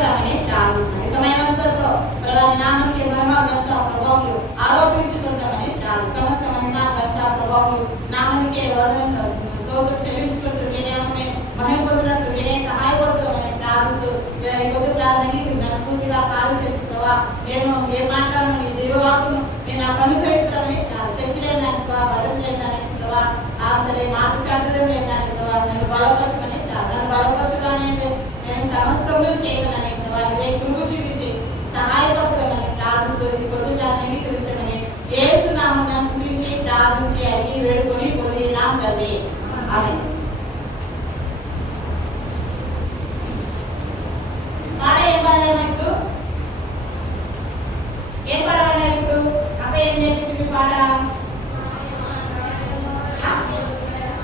స్థుతించడమని ప్రార్థిస్తున్నాం. ఈ సమయమంతతో ప్రభుని నామమునకే మహిమ ఘనత ప్రభావములు ఆరోపించుకుంటామని ప్రార్థన. సమస్త మహిమ ఘనత ప్రభావములు నామమునకే స్తోత్రం చెల్లించుకుంటూ వినయమే మహిమ పొందినట్లు వినే సహాయపడుతున్నామని ప్రార్థిస్తూ ఈ రోజు ప్రార్థనకి నన్ను పూర్తిగా ఖాళీ చేస్తున్నావా, నేను ఏ మాట్లాడను ఈ దైవవాక్యం నేను నాకు అనుగ్రహిస్తామని శక్తి లేని దానికి బలం లేని దానికి ఆంతరే మాట చాతడం లేని దానికి నన్ను బలపరచమని నన్ను బలపరచడాన్ని నేను సమస్తములు చేయగలని వాళ్ళే గురువు చూపించి సహాయపడతామని ప్రార్థిస్తూ కొద్ది ప్రార్థనకి చూపించమని యేసు నామమున స్తుతించి ప్రార్థించి అడిగి వేడుకొని పొందినాం తండ్రి. ఆమేన్. పాట ఏం పాడాలి ఇప్పుడు? ఏం పాడాలి ఇప్పుడు? అక్క ఏం నేర్చుకుంది పాట?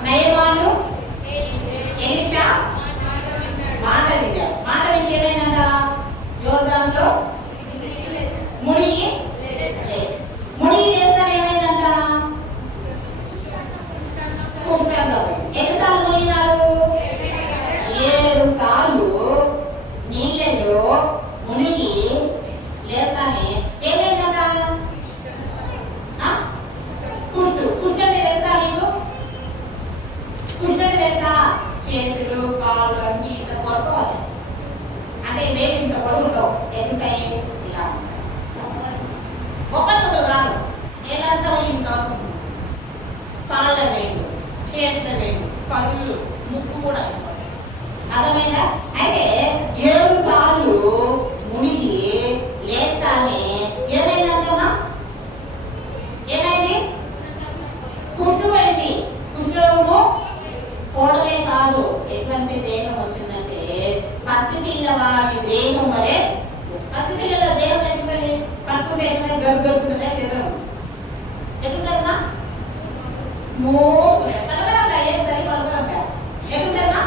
నయమాను ఎలీషా మాట వింటారు. మాట వింటే ఏమైందంట? యోర్దానులో మునిగి లేస్తాను. ఏమైందంట? ఎన్నిసార్లు మునిగినాడు? 7 సార్లు నీళ్ళలో మునిగి లేస్తానే ఏమైందంట? కుష్టు అంటే తెలుసా మీకు? కుష్టు అంటే తెలుసా? చేతులు కాళ్ళు అన్ని ఇంత కొరకపోతాయి. అంటే వేలు ఇంత పొడుగుంటావు. ఎందుకై ఇలా ఒకటి కాదు, నేలంతా ఇంత కాళ్ళ వేలు, చేతుల వేలు, కళ్ళు, ముక్కు కూడా అర్థమైందా? అయితే 7 సార్లు మునిగి లేస్తానే ఏమైందంటమ్మా? ఏమైంది? కుష్టు పోయింది. కుష్ఠరోగము పోవడమే కాదు, ఎటువంటి దేహం వచ్చిందంటే పసిపిల్లవాడి దేహం వలె. పసిపిల్లల దేహం ఎట్లుంటుంది? పట్టుకుంటే ఎట్లా గరుగరుకుంటుందా? శరీరం ఎట్లుంటుందమ్మా? స్మూత్ పలకరంగా ఏం సరి పలకరంగా ఎట్లుంటుందమ్మా?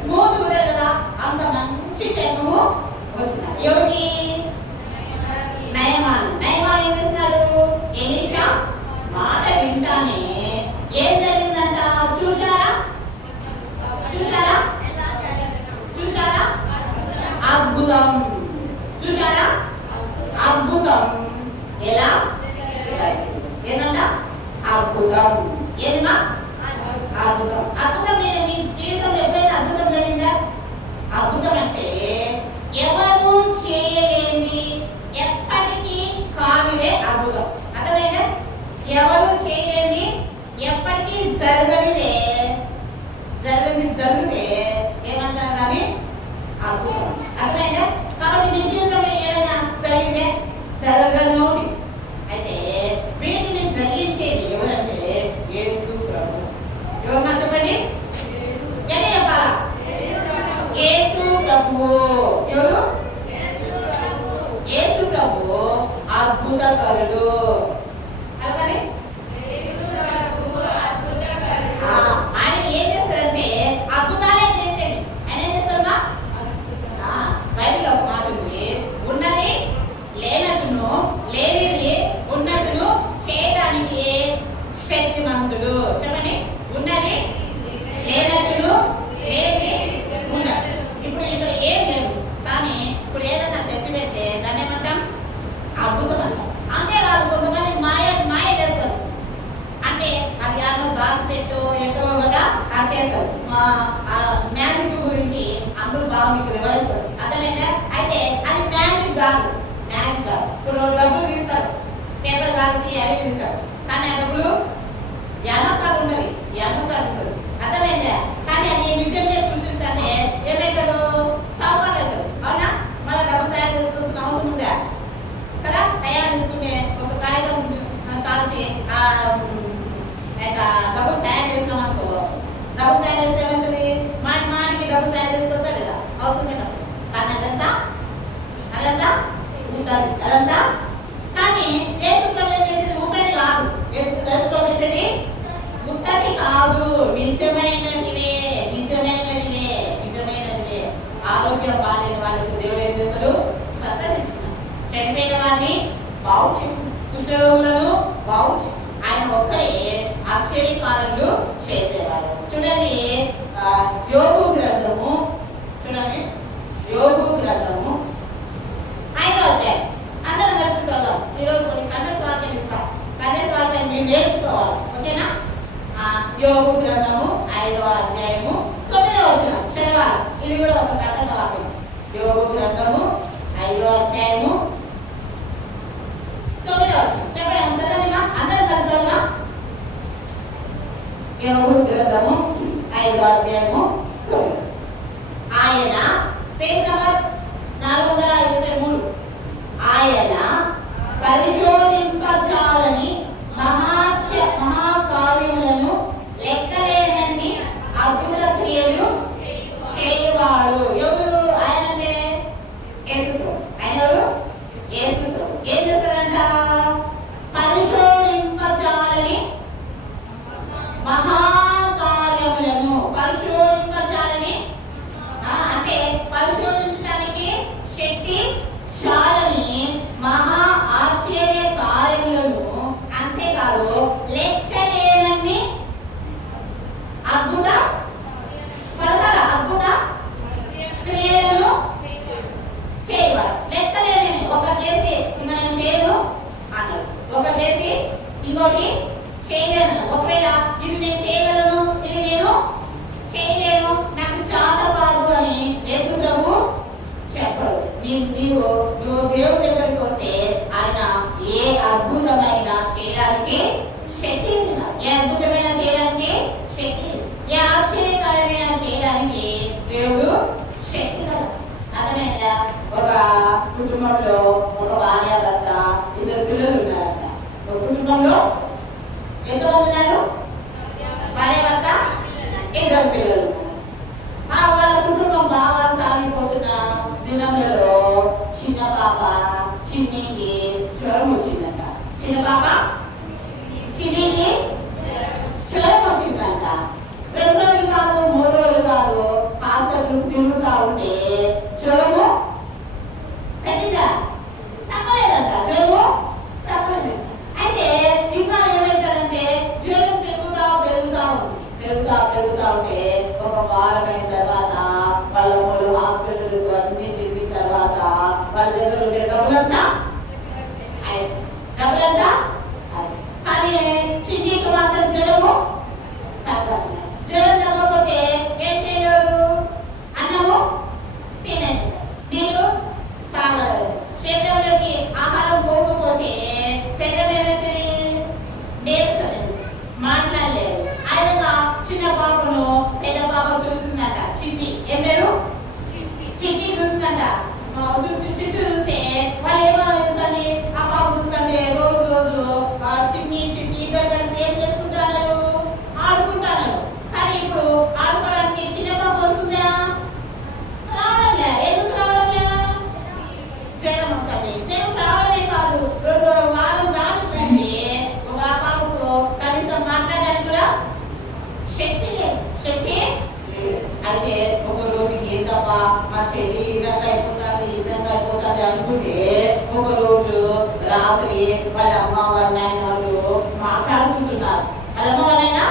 స్మూత్ ఉంటుంది కదా. అంత మంచి చర్మము వచ్చింది. ఎవరికి? నయమాను. నయమాను ఏం చేస్తున్నాడు? ఎలీషా మాట వింటానే ఏం జరిగిందంట? చూశారా? చూశారా? చూశారా? అద్భుతం. చూశారా? అద్భుతం. ఎలా? ఏంటంట? అద్భుతం. ఏమా? అద్భుతం. అద్భుతం. మీ జీవితంలో ఎప్పుడైనా అద్భుతం జరిగిందా? అద్భుతం అంటే ఎవరు చేయలేని ఎప్పటికీ కానిదే అద్భుతం. అర్థమైందా? ఎవరు చేయలేని ఎప్పటికీ జరగనిదే జరిగితే ఏమంటారు? కానీ అద్భుతం. అర్థమైందా? కాబట్టి నీ జీవితంలో ఏమైనా జరిగితే జరగనోడి. అయితే వీటిని జరిగించేది ఎవరంటే యేసు ప్రభు. ఎవరు చెప్పండి? ఎన్ని చెప్పాలా? యేసు ప్రభు. ఎవరు? యేసు ప్రభు అద్భుతకరుడు. అలాగే ఆయన ఏం చేస్తారంటే అద్భుతాలే చేసేది. ఆయన ఏం చేస్తారమ్మా? బైబిల్లో ఒక మాట ఉంది, ఉన్నది లేనట్టును లేనిది ఉన్నట్టును చేయడానికి శక్తిమంతుడు. చెప్పండి. ఉన్నది లేనట్టును లేనిది ఉన్నట్టు. ఇప్పుడు ఇక్కడ ఏం లేదు, కానీ ఇప్పుడు ఏదైనా తెచ్చిపెడితే దాన్ని ఏమంటాం? అద్భుతం అంటాం. అంతేకాదు కొంతమంది మాయ చేస్తారు. అంటే అది అన్న దాచిపెట్టు ఎక్కడో కూడా అది చేస్తారు. మ్యాజిక్ గురించి అందరూ బాగా మీకు వివరిస్తారు. అర్థమైందా? అయితే అది మ్యాజిక్ కాదు. మ్యాజిక్ కాదు. ఇప్పుడు డబ్బులు తీస్తారు, పేపర్ కాల్సి అవి తీస్తారు. కానీ ఆ డబ్బులు ఎన్నోసార్లు ఉన్నది, ఎన్నోసార్లు ఉంటుంది. అర్థమైందా? కానీ అది నిజంగా సృష్టిస్తే ఏమవుతారు? సౌకర్యం అవుతారు. అవునా? మళ్ళీ డబ్బులు తయారు చేసుకోవాల్సిన అవసరం ఉందా కదా? తయారు చేసుకునే ఒక కాగితం కాల్చి డబ్బులు తయారు చేసినాం అనుకో, డబ్బులు తయారు చేస్తే ఏమవుతుంది? మాటికి డబ్బులు తయారు చేసుకోవచ్చా లేదా? అవసరం లేనప్పుడు. కానీ అదంతా ఉంటుంది. అదంతా కానీ యేసు ప్రభువు చేసేది ఉత్తరి కాదు. యేసు ప్రభువు చేసేది ఉత్తరి కాదు. నిజమైనటివే. ఆరోగ్యం బాగాలేని వాళ్ళకి దేవుడు ఏం చేస్తాడు? స్వస్థత ఇస్తున్నాడు. చనిపోయిన వారిని బాగు చేస్తుంది. కుష్ఠరోగులను బాగు చేస్తుంది. ఆయన ఒక్కడే ఆశ్చర్యకారులు చేసేవాడు. చూడండి, యోబు గ్రంథము. చూడండి, యోబు యోబు గ్రంథము 5వ అధ్యాయము 9వ వచనం. చెప్పండి చదవండి అందరూ కలిసి చదవా. యోబు గ్రంథము 5వ అధ్యాయము 9. ఆయన పేజ్ నంబర్ 423. ఆయన పరిశోధింపజాలని మహాకార్యములను లెక్కలేనన్ని అద్భుత క్రియలు చేయువాడు. ఎవరు ఆయన అంటే యేసు. ఆయన ఎవరు? యేసు. ఏం చేస్తారంట? పరిశోధింపజాలని మహాకార్యములను. పరిశోధింపజాలని అంటే పరిశోధించడానికి శక్తి చాలని మహా ఆశ్చర్య కార్యములను, అంతేకాదు లెక్కలేనన్ని అద్భుత పడతారా అద్భుత క్రియలను చేయవాడు. లెక్కలేని ఒకటి చేసి మనం చేయదు అన్నాడు, ఒకటి చేసి ఇంకోటి చేయలేను. ఒకవేళ ఇది నేను చేయగలను, ఇది నేను చేయలేను, నాకు చాలా కాదు అని యేసు ప్రభు చెప్పడు. నువ్వు దేవుడి దగ్గరికి వస్తే ఆయన ఏ అద్భుతమైన చేయడానికి శక్తి, ఏ అద్భుతమైన చేయడానికి శక్తి, ఏ ఆశ్చర్యకరమైన చేయడానికి దేవుడు శక్తి కదా. అర్థమైందా? ఒక కుటుంబంలో ఒక భార్య భర్త, 2 పిల్లలు ఉన్నారంట. ఒక కుటుంబంలో ఎంతమంది ఉన్నారు? భార్య భర్త, 2 పిల్లలు. వాళ్ళ కుటుంబం బాగా సాగిపోతున్న దినములలో చిన్న పాప చిన్నికి జ్వరం వచ్చిందంట. చిన్న పాప చిన్నికి జ్వరం వచ్చిందంట. 2 రోజులు కాదు, 3 రోజులు కాదు, హాస్పిటల్ తిరుగుతా ఉంటే జ్వరము తగ్గిందా? తగ్గలేదంట. జ్వరము తగ్గలేదు. అయితే ఇంకా ఏమైందంటే జ్వరం పెరుగుతా ఉంటే ఒక వారం అయిన తర్వాత వాళ్ళ హాస్పిటల్ అన్ని తిరిగిన తర్వాత వాళ్ళ దగ్గర ఉండే డబ్బులంతా కానీ చిన్నీకి మాత్రం జ్వరము తగ్గదు. జ్వరం తగ్గకపోతే ఏం చేయలేదు? అన్నము తినదు, నీళ్ళు తాగలేదు, శరీరంలోకి ఆహారం పోకపోతే శరీరం ఏమైతుంది? నేర్చలేదు, మాట్లాడలేదు. ఆ విధంగా చిన్న పాపను పెద్ద పాప చూస్తుందంట. చిట్టి ఏం పేరు? చిట్టి చూస్తుందంట. చిట్టి చూస్తే వాళ్ళు ఏమవుతుంది? ఆ పాప చూస్తుంటే రోజు చిన్ని ఇద్దరు కలిసి ఏం చేసుకుంటున్నారు? ఆడుకుంటున్నారు. కానీ ఇప్పుడు ఆడుకోవడానికి చిన్న పాప వస్తుందా? రావడం లే. ఎందుకు రావడం లే? జ్వరం వస్తుంది. జ్వరం రావడమే కాదు, 2 వారం దాటుతుంది. ఒక పాపకు కనీసం మాట్లాడడానికి కూడా శక్తి లేదు. శక్తి అయితే ఒక రోజుకి ఏంటప్పా మా చెల్లి ఈ విధంగా అయిపోతుంది అనుకుంటే ఒక రోజు రాత్రి వాళ్ళ అమ్మ వాళ్ళ నాయన వాళ్ళు మాట్లాడుకుంటున్నారు. వాళ్ళ అమ్మ వాళ్ళైనా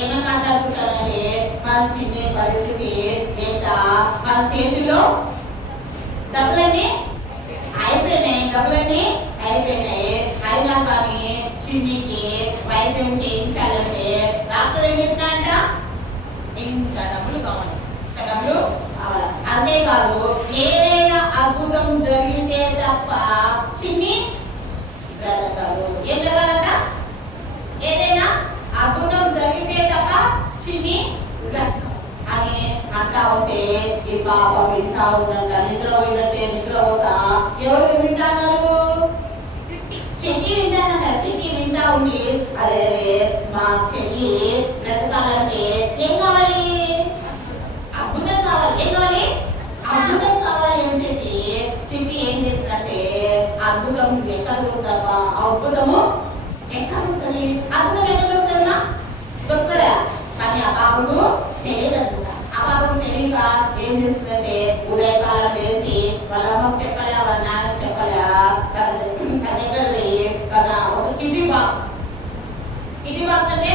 ఏమని మాట్లాడుకుంటారంటే మన చిన్న పరిస్థితి ఏంటా, మన చేతిలో డబ్బులన్నీ అయిపోయినాయి. అయినా కానీ చిన్నికి వైద్యం చేయించాలంటే డాక్టర్ ఏం చెప్తాడంట? ఇంత డబ్బులు కావాలి. అంతేకాదు ఏదైనా అద్భుతం జరిగితే తప్ప చిన్ని బ్రతకదు. ఏం జరగాలంట? ఏదైనా అద్భుతం జరిగితే తప్ప చిన్ని బ్రతకదు అని అంటా ఉంటే ఈ పాప వింటా ఉందంట. నిద్ర పోతా ఎవరు వింటున్నారు? చిట్టి వింటానంట. చిట్టి వింటా ఉండి అదే మా చెల్లి బ్రతకాలంటే ఏం కావాలి? అద్భుతం కావాలి. ఏం కావాలి? అద్భుతం కావాలి అని చెప్పి చిట్టి ఏం చేస్తుందంటే అద్భుతం ఎక్కడ దొరుకుతావా? అద్భుతము ఎక్కడ ఉంటుంది? అద్భుతం ఎక్కడ దొరుకుతుందా? దొరుకుతుందా? కానీ ఆ పాపకు తెలియదు అనుకుంట. ఆ పాపకు తెలియక ఏం చేస్తుందంటే ఉదయకాలం వేసి వాళ్ళ అమ్మకు చెప్పలే, వాళ్ళ నాన్నకు చెప్పలే, తన దగ్గర తన ఒక కిడ్నీ బాక్స్ అంటే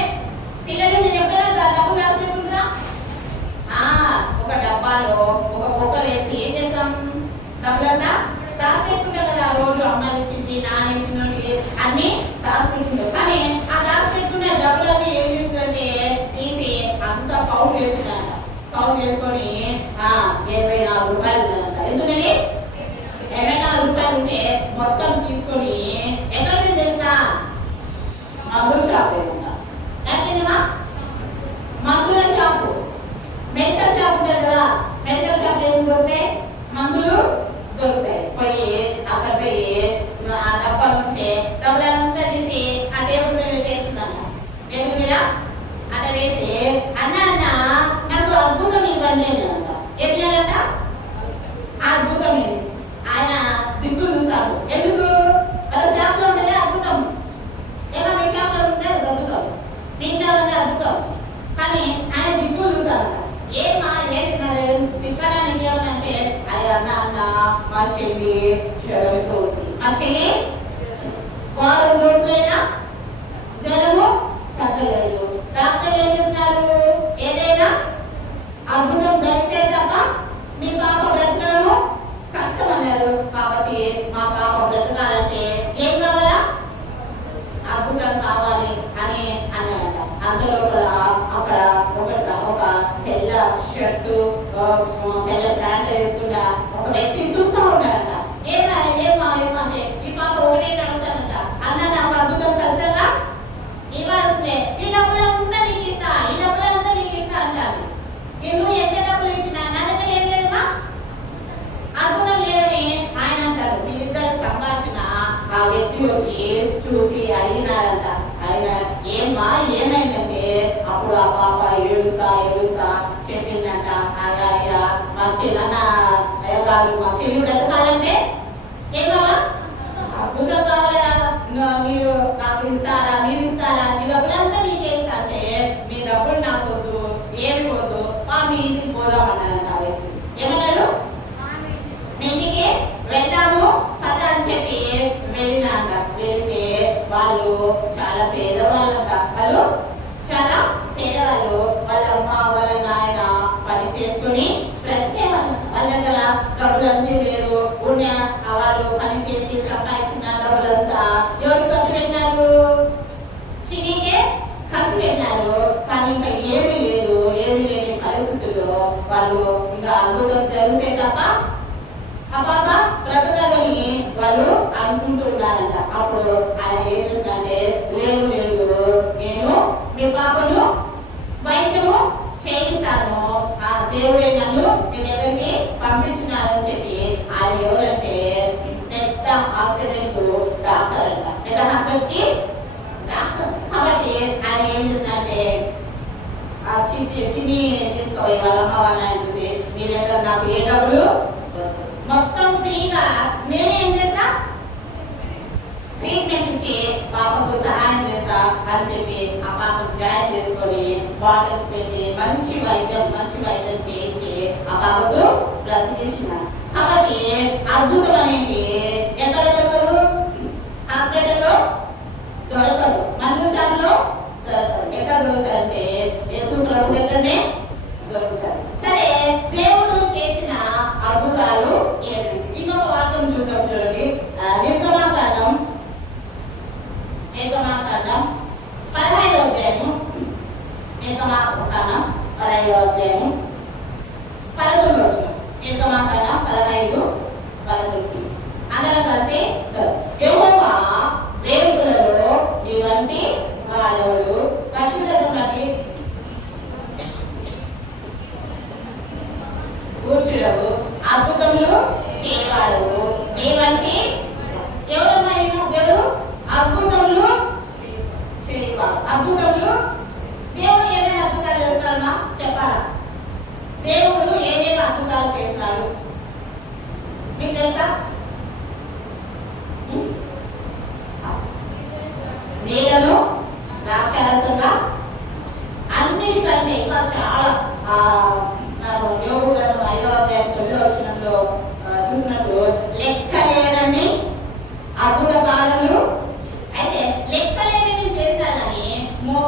చెల్లి జరుగుతుంది. మా చెల్లి వారం రోజులైనా జ్వరము తగ్గలేదు. డాక్టర్ ఏం చెప్తారు? ఏదైనా అద్భుతం జరిగితే తప్ప మీ పాప బ్రతకడము కష్టమన్నారు. కాబట్టి మా పాప బ్రతకాలంటే ఏం కావాలా? అద్భుతం కావాలి అని అన్నారంట. అందులో అక్కడ ఒక తెల్ల షర్టు తెల్ల ప్యాంట్ వేసుకున్న ఒక వ్యక్తి చూస్తూ ఉన్నాడంట. ఏమంటే ఈ పాప ఒకటే అడుగుతానంట, అన్న నాకు అద్భుతం ఖచ్చితంగా ఇవ్వాల్సిందే, ఈ డబ్బులంతా నీకు ఇస్తా, ఈ డబ్బులంతా నీకు ఇస్తా అంటాను. నువ్వు ఎంత డబ్బులు ఇచ్చినా నా దగ్గర ఏం లేదమ్మా, అద్భుతం లేదని ఆయన అంటారు. వీళ్ళిద్దరు సంభాషణ ఆ వ్యక్తి వచ్చి చూసి అడిగినాడంట. ఆయన ఏమ్మా ఏమైందంటే అప్పుడు ఆ పాప ఏడుస్తా చెప్పిందంట, అయ్యా మా చెల్లన్న అయ్యగారు మా చెల్లి బ్రతకాలంటే ఏం కావాలా? అద్భుతం కావాలా? మీరు నాకు ఇస్తారా? మీరు ఇస్తారా? మీ డబ్బులంతా నీకే ఇస్తా అంటే మీ డబ్బులు నాకు వద్దు, ఏమి వద్దు, మీ ఇంటికి పోదామన్నారంట. ఆ వ్యక్తి ఏమన్నాడు? మీ ఇంటికి వెళ్దాము కదా అని చెప్పి వెళ్ళినారంట. వెళ్తే వాళ్ళు చాలా పేదవాళ్ళంట. వాళ్ళు చాలా పేదవాళ్ళు. వాళ్ళ అమ్మ వాళ్ళ నాయన పని చేసుకుని బ్రతికేవాళ్ళు. వాళ్ళ దగ్గర డబ్బులంతా లేరు. ఉన్న వాళ్ళు పని చేసి సంపాదించిన డబ్బులంతా ఎవరికి ఖర్చు పెట్టినారు? చిన్నకే ఖర్చు పెట్టినారు. కానీ ఇంకా ఏమీ లేని పరిస్థితుల్లో వాళ్ళు ఇంకా అద్భుతం జరిగితే తప్ప ఆ పాప బ్రతకదని వాళ్ళు అనుకుంటున్నారంట. అప్పుడు ఆయన ఏం చెప్తుందంటే, లేదు నేను మీ పాపను వైద్యము చేయిస్తాను, ఆ దేవుడే నన్ను మీ దగ్గరికి పంపించినాడని చెప్పి ఆయన ఎవరంటే పెద్ద హాస్పిటల్కు డాక్టర్ అంట. పెద్ద హాస్పిటల్కి డాక్టర్. కాబట్టి ఆయన ఏం చేస్తారంటే ఆ చిన్ని తీసుకోవాలి వాళ్ళ అమ్మ వాళ్ళ చూసి, మీ దగ్గర నాకు ఏ డబ్బులు మొత్తం ఫ్రీగా నేనే ఏం చేస్తా, ట్రీట్మెంట్ ఇచ్చి పాపకు సహాయం చేస్తా అని చెప్పి ఆ పాపకు జాయిన్ చేసుకొని బాటిల్స్ పెట్టి మంచి వైద్యం చేయించి ఆ పాపకు బ్రతికించిన. కాబట్టి అద్భుతం అనేది ఎక్కడ దొరకదు? హాస్పిటల్లో దొరకదు, మందు షాప్లో దొరకదు. ఎక్కడ దొరుకుతారంటే యేసు ప్రభు దగ్గరనే దొరుకుతారు. సరే, దేవుడు చేసిన అద్భుతాలు ఏంటంటే ఇంకొక వాక్యం చూద్దాం. చూడండి, నిర్గమాకాండం 15వ అధ్యాయము. నిర్గమాకాండం 15వ అధ్యాయము 11వ వచనం. నిర్గమాకాండం 15:11. అందరం కలిసి యెహోవా వేడుకలలో ఇవంటి వాడెవడు, పరిశుద్ధతను బట్టి కూర్చుడవు, అద్భుతములు చేయవాడవు, నీవంటి ఎవరమైనా దేవుడు అద్భుతములు చేయవాడు. అద్భుతములు దేవుడు ఏమేమి అద్భుతాలు చేస్తున్నాడమ్మా చెప్పాలా? దేవుడు ఏమేమి అద్భుతాలు చేస్తున్నాడు మీకు తెలుసా? నీళ్లను ద్రాక్షారసంగా, అన్నిటికంటే ఇంకా చాలా యోగులను 5వ అధ్యాయం 9వ వచనంలో చూసినట్టు లెక్కలేనన్ని అద్భుత కార్యాలు. అయితే లెక్కలేనని చేస్తారు కానీ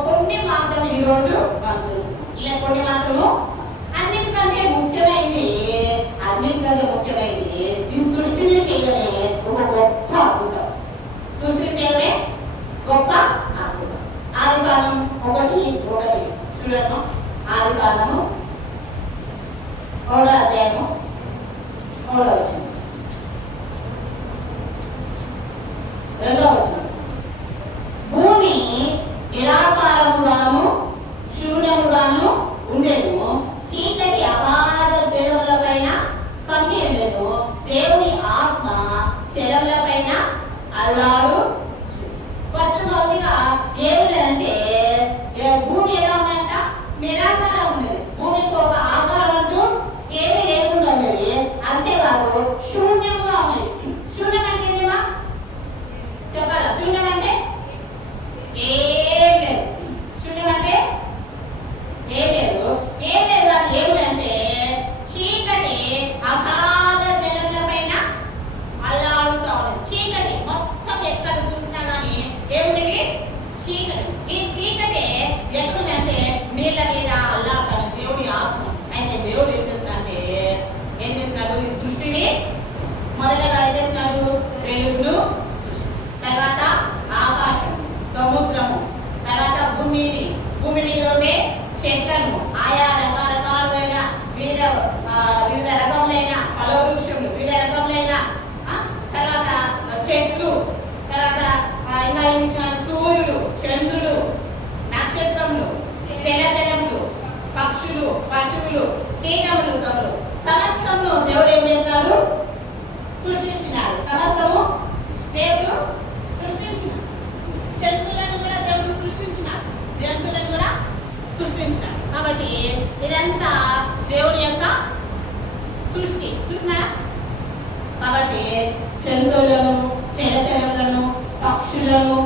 కొన్ని మాత్రం ఈరోజు మనం చూస్తున్నాం. ఇలా కొన్ని మాత్రము అన్నిటికంటే ముఖ్యమైనది ఈ సృష్టిని చేయడమే ఒక గొప్ప అద్భుతం. సృష్టి చేయడమే గొప్ప అద్భుతం. ఆదికాండం 1:1 చూడమ్మా. ఆదికాండము 1వ అధ్యాయము 3వ వచనం, 2వ వచనం. భూమి నిరాకారముగాను శూన్యముగాను ఉండెను, చీకటి అగాధ జలముల పైన కమ్మి ఉండెను, దేవుని ఆత్మ జలముల పైన అల్లాడు. మొట్టమొదటిగా ఏమిటంటే భూమి ఎలా ఉందంట? నిరాకారం ఉండేది. భూమికి ఒక ఆకారం అంటూ ఏమీ లేకుండా ఉండేది. అంతేకాదు శూన్యంగా ఉన్నది. శూన్యం అంటే ఏదేమా చెప్పాలా? శూన్యం అంటే ఏం లేదు. శూన్యం అంటే ఏం లేదు. ఏం లేదు. ఏమిటంటే చీకటి అగాధ జలముల పైన కాబట్టి ఇదంతా దేవుని యొక్క సృష్టి చూసినారా. కాబట్టి జంతువులను, జలచరులను, పక్షులను,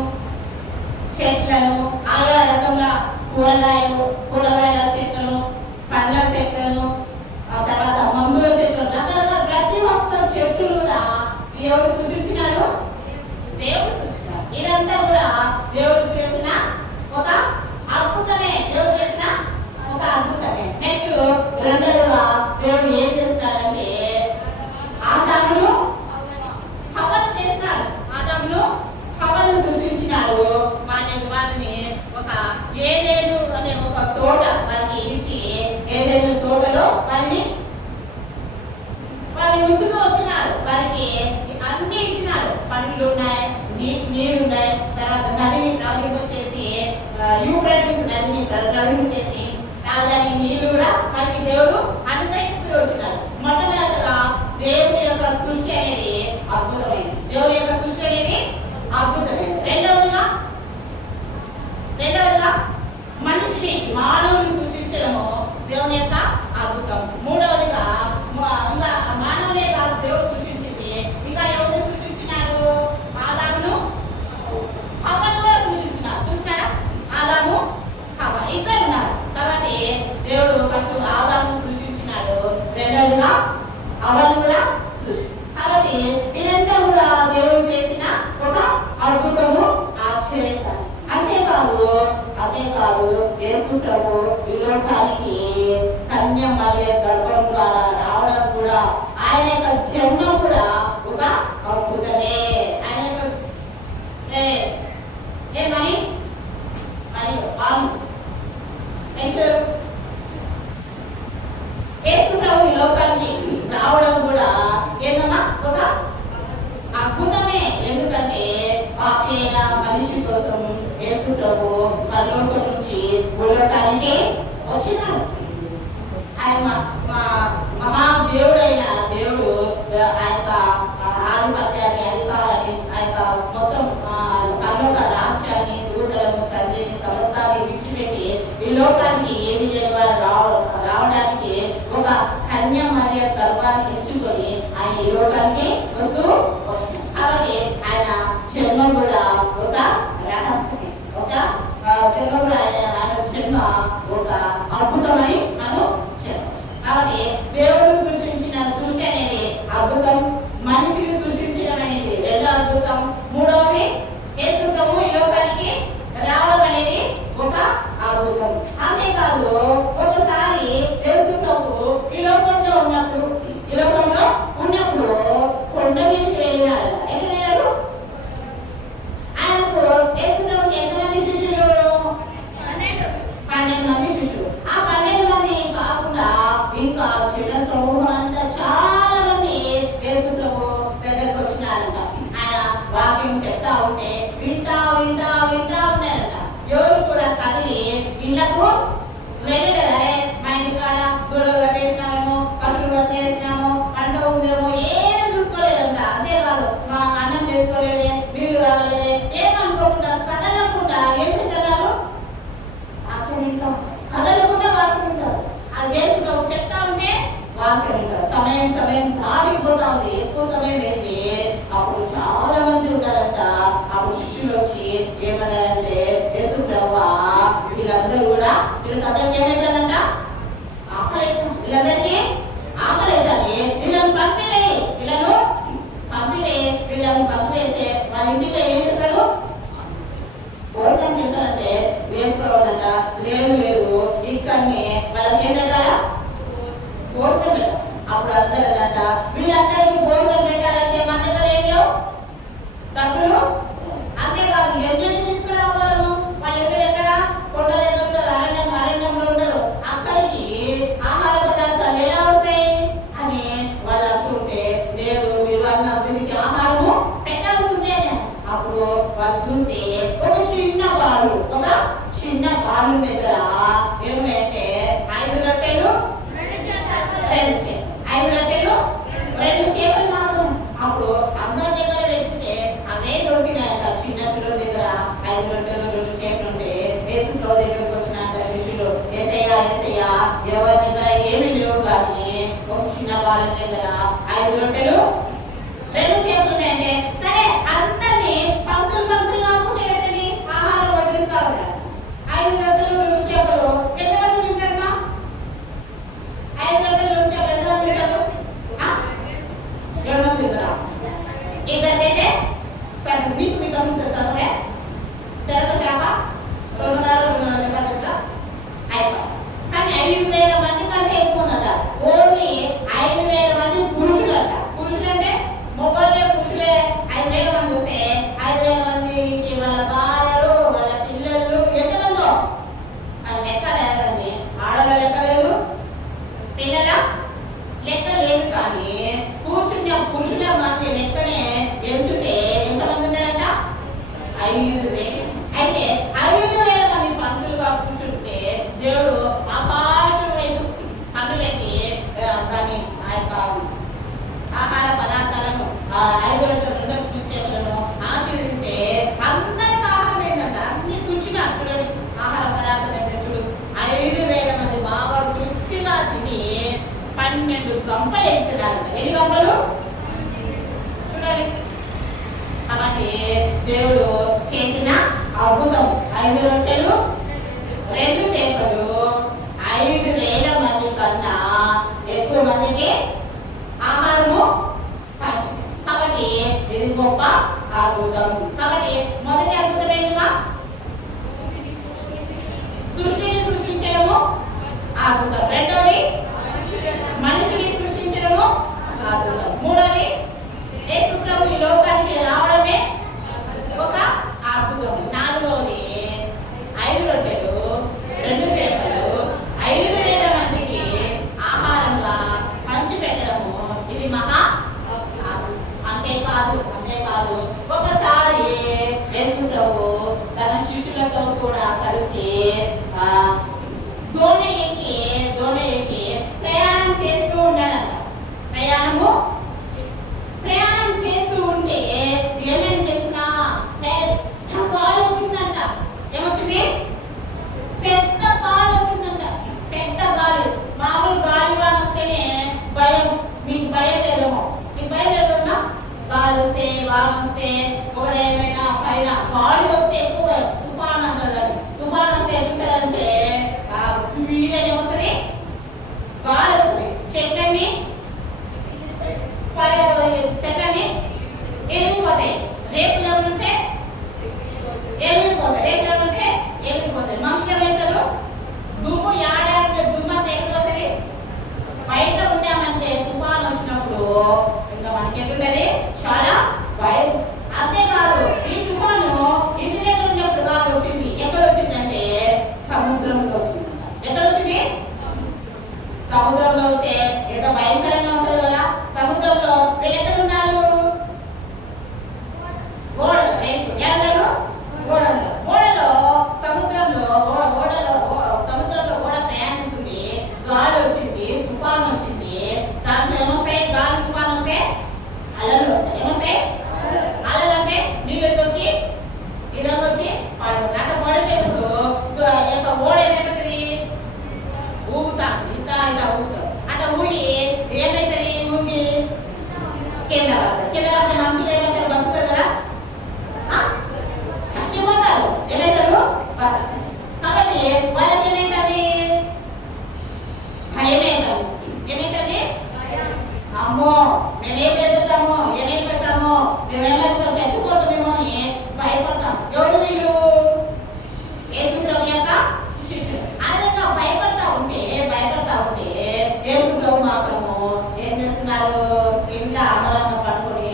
చెట్లను, ఆయా రకముల కూరగాయల చెట్లను, పండ్ల చెట్లను, ఆ తర్వాత మందుల చెట్లను, రకరకాల ప్రతి ఒక్క చెట్లు కూడా దేవుడు సృష్టించినాడు. దేవుడు సృష్టించాడు. ఇదంతా కూడా దేవుడు చేసిన ఒక అద్భుతమే. దేవుడు చేసిన ఒక అద్భుతమే. నెక్స్ట్ రెండోగా దేవుడు ఏం చేస్తున్నాడంటే ఆదామును హవ్వను చేసినాడు. ఆదామును హవ్వను సృష్టించినాడు. వారిని ఒక ఏదెను అనే ఒక తోట వారికి ఇచ్చి ఏదెను తోటలో వారిని ఉంచుతూ వచ్చినాడు. వారికి అన్ని ఇచ్చినాడు. పండ్లు ఉన్నాయి, నీరు ఉన్నాయి, తర్వాత నదిని ప్రవహించేసి యూఫ్రటీస్ నదిని ప్రవహించేసి రాజధాని నీళ్లు కూడా వారికి దేవుడు అనుగ్రహిస్తూ వచ్చినాడు. మొట్టమొదటిగా దేవుని యొక్క సృష్టి అనేది అద్భుతమైంది. దేవుని యొక్క సృష్టి అనేది అద్భుతమైంది. రెండవదిగా మనిషిని మానవుని సృష్టించడము దేవుని యొక్క అద్భుతం. మూడవదిగా ఇంకా మానవునే కాదు దేవుడు సృష్టించింది, ఇంకా ఎవరిని సృష్టించినాడు? ఆదామును హవ్వను కూడా సృష్టించినాడు. చూసినారా? ఆదాము హవ్వ ఇద్దరు ఉన్నారు. కాబట్టి దేవుడు ఫస్ట్ ఆదామును సృష్టించినాడు, రెండవదిగా హవ్వను కూడా. కాబట్టి ఇదంతా కూడా దేవుడు చేసిన ఒక అద్భుతము, ఆశ్చర్యకరం. అంతేకాదు యేసు ప్రభు ఈ లోకానికి కన్య మరియ గర్భం ద్వారా రావడం కూడా, ఆయన యొక్క జన్మ కూడా ఒక అద్భుతమే. ఆయన ఏమని యేసు ప్రభు ఈ లోకానికి రావడం కూడా ఏందమ్మా ఒక అద్భుతమే. ఎందుకంటే పాపైన మనిషి కోసం యేసు ప్రభు పరలోకం నుంచి భూలోకానికి వచ్చినాడు. ఆయన మహాదేవుడైన దేవుడు ఆ యొక్క ఆధిపత్యాన్ని, అధికారాన్ని, ఆ యొక్క మొత్తం పరలోక రాజ్యాన్ని, దూతలను, తండ్రిని, సమస్తాన్ని విడిచిపెట్టి ఈ లోకానికి ఏమి చేయవారు రావడానికి ఒక కన్య మరియ గర్భాన్ని ఎంచుకొని ఆయన ఈ లోకానికి వస్తూ వస్తుంది. కాబట్టి ఆయన జన్మ కూడా ఒక రహస్యమే, ఒక జన్మ కూడా ఆయన జన్మ ఒక అద్భుతమని మనం చెప్పాలి. కాబట్టి దేవుడు సృష్టించిన సృష్టి అనేది అద్భుతం, మనిషిని సృష్టించడం అనేది రెండో అద్భుతం, మూడవది యేసు ప్రభు ఈ లోకానికి రావడం అనేది ఒక అద్భుతం. అంతేకాదు ఒకసారి యేసు ప్రభు ఈ లోకంలో ఉన్నప్పుడు కొండ మీదకి వెళ్ళినాడు. ఎక్కడ వెళ్ళాడు? ఆయనకు యేసు ప్రభుకి ఎంతమంది శిష్యులు? 12 మంది శిష్యులు. ఆ 12 మంది కాకుండా ఇంకా చిన్న సమూహం అంతా చాలా మంది యేసు ప్రభు దగ్గరకు వచ్చినారంట. ఆయన వాక్యం చెప్తా ఉంటే వింటా ఉన్నారంట. ఎవరు కూడా కదిలి ఇళ్లకు వెళ్ళలేరే. మా ఇంటి కాడ గొడవలు కట్టేసినామేమో, పశువులు కట్టేసినామో, పంట ఉందేమో ఏది చూసుకోలేదంట. అంతేకాదు మా అన్నం చేసుకోలేదే, నీళ్లు తాగలేదే, ఏమనుకోకుండా కదలకుండా ఏం చేస్తారు? వాక్యం వింటాం. కదలకుండా వాక్యం వింటారు. అది చేసుకుంటా చెప్తా ఉంటే వాక్యం వింటారు. సమయం దాటిపోతా ఉంది. ఎక్కువ సమయం అయితే అప్పుడు చాలా మంది ఉన్నారంట. అప్పుడు శిష్యులు వచ్చి ఏమన్నారంటే యేసు ప్రభువా వీళ్ళందరూ కూడా వీళ్ళకందరికీ ఏమైతుందంట? ఆకలి. వీళ్ళందరికీ ఆకలి అవుతుంది. వీళ్ళని పంపివేస్తే వాళ్ళ ఇంటికి ఏం చేస్తారు? భోజనం తింటారంటే వేసుకోవాలంట. లేదు ఇక్కడనే వాళ్ళకి ఏం పెట్టాలా? భోజనం పెట్టాలి. అప్పుడు అందరంట వీళ్ళందరికీ భోజనం పెట్టాలంటే మన దగ్గర ఏం లేవు డబ్బులు. అంతేకాదు ఎన్ని తీసుకురావాలను? వాళ్ళు ఎక్కడ? కొండ దగ్గర అరణ్యంలో ఉండరు. అక్కడికి ఆహార పదార్థాలు ఎలా వస్తాయి అని వాళ్ళు అంటుంటే లేదు మీరు అన్న వీరికి ఆహారము పెట్టాల్సిందే. అప్పుడు వాళ్ళు చూస్తే ఒక చిన్న బాలు దగ్గర ఏమున్నాయంటే 5 రొట్టెలు 2 చేపలు మాత్రం. అప్పుడు అందరి దగ్గర వెతికితే అవే దొరికినాయంట. చిన్న పిల్లల దగ్గర 5 రొట్టెలు 2 చేపలు ఉంటే యేసు దగ్గరకు వచ్చినాక శిష్యులు ఏసయ్యా 5 రొట్టెలు 2 చేపలు ఉన్నాయంటే సరే అందరినీ పంక్తులు పంక్తులుగా కూర్చోబెట్టండి, ఆహారం వడ్డిస్తా ఉంటారు. 5 రొట్టెలు 2 చేపలు ఎంతమంది తింటారమ్మా? 5 రొట్టెలు 2 చేపలు ఎంతమంది తింటారు? 7 మంది తింటారా? ఇద్దరికైతే సరే మీకు మీ తమ్ముడు చదివే చెరక చేప 2.5 చెప్తా అయిపోయి. కానీ 5,000 మంది కంటే ఎక్కువ ఉందట. ఓన్లీ 5,000 మంది పురుషులు అంట. పురుషులు అంటే మొగోళ్ళే పురుషులే 5,000 మంది వస్తే 5,000 మందికి వాళ్ళ భార్యలు వాళ్ళ పిల్లలు ఎంతమందో లెక్క లేదండి. ఆడవాళ్ళ లెక్క లేదు, పిల్లల లెక్క లేదు. కానీ కూర్చున్న పురుషుల మంది లెక్కనే ఎంచుతే ఎంతమంది ఉన్నారంట? 5,000. అయితే 5,000 మంది పంతులుగా కూర్చుంటే దేవుడు ఆకాశం వైపు కన్నులెత్తి దాన్ని ఆ యొక్క ఆహార పదార్థాలను 5 రొట్టెలు 2 చేపలను ఆశీర్వదిస్తే అందరికి ఆహారం ఏంటంట? అన్ని రుచిగా చూడండి. ఆహార పదార్థం అయితే చూడు 5,000 మంది బాగా తృప్తిగా తిని 12 గంపలు ఎత్తున్నారు. ఎన్ని గంపలు చూడండి. కాబట్టి దేవుడు చేసిన అద్భుతం 5 రొట్టెలు 2 చేపలు 5,000 మంది కన్నా ఎక్కువ మందికి ఆహారము పంచింది. కాబట్టి ఇది గొప్ప అద్భుతం. కాబట్టి మొదటి అద్భుతం ఏంటిగా? సృష్టిని సృష్టించడము అద్భుతం. రెండోది మనిషిని సృష్టించడము అద్భుతం. మూడోది యేసు ప్రభు ఈ లోకానికి రావడమే ఒక అద్భుతం. నాలుగోది 5 రొట్టెలు 2 చేపలు 5,000 మందికి ఆహారంగా పంచిపెట్టడము ఇది మహా. అంతేకాదు ఒకసారి యేసు ప్రభు తన శిష్యులతో కూడా కలిసి దోణి ఎక్కి ప్రయాణం చేస్తూ ఉన్నాడంట. ప్రయాణం చేస్తూ ఉంటే ఏమేమి తెలిసినా పెద్ద గాలి వచ్చిందంట. ఏమొచ్చింది? పెద్ద గాలి వచ్చిందంట. పెద్ద గాలి. మామూలు గాలి వాన వస్తేనే భయం. మీకు భయం లేదేమో? మీకు భయం లేదమ్మా? గాలి వస్తే వాన వస్తే ఒకటి ఏమైనా పైన గాలి వస్తే ఎక్కువ భయం. తుఫాన్ అంటారు. తుఫాన్ వస్తే ఎట్లుంటుందంటే ఏమొస్తుంది? గాలి వస్తుంది. చెట్లన్నీ ఎగిరిపోతాయి. రేపులు ఏమంటే ఎగిరిపోతాయి. మనుషులు ఏమవుతారు? దుమ్ము ఆడాలంటే దుమ్ము అంతా ఎగిరిపోతుంది. బయట ఉన్నామంటే తుఫాను వచ్చినప్పుడు ఇంకా మనకి ఎట్లుంటది? చాలా భయం. అంతేకాదు ఈ తుఫాను ఇంటి దగ్గర ఉన్నప్పుడు కాదు వచ్చింది. ఎక్కడ వచ్చిందంటే సముద్రంలో వచ్చింది. ఎక్కడ వచ్చింది? సముద్రంలో వస్తే ఎంత భయంకరంగా ఉంటుంది కదా. సముద్రంలో వీళ్ళు ఎక్కడ ఉన్నారు? ఓడలో సముద్రంలో ప్రయాణిస్తుంది. గాలి వచ్చింది, తుఫాను వచ్చింది. దాంట్లో ఏమొస్తాయి? గాలి తుఫాను వస్తే అలలు వస్తాయి. ఏమొస్తాయి? అలలు అంటే నీళ్ళు వచ్చి ఇదొక వచ్చి పడుతుంది. అట్లా పడిపోయినప్పుడు ఓడ ఏమైపోతుంది? ఊగుతా ఇంత ఊగుతాం. అట్లా ఊగి ఏమైతుంది? ఊగి కింద పడితే మనుషులు ఏమైతారు? బతుకుతారు కదా, చచ్చిపోతారు. ఏమైతారు? కాబట్టి వాళ్ళకి ఏమైతుంది? ఏమైతుంది? అమ్మో మేమేమైపోతాము చచ్చిపోతామేమో అని భయపడతాం. ఎవరు వీళ్ళు? యేసు ప్రభు యొక్క శిష్యులు. ఆ విధంగా భయపడతా ఉంటే యేసు ప్రభు మాత్రము ఏం చేస్తున్నాడు? కింద అమరంగా పడుకొని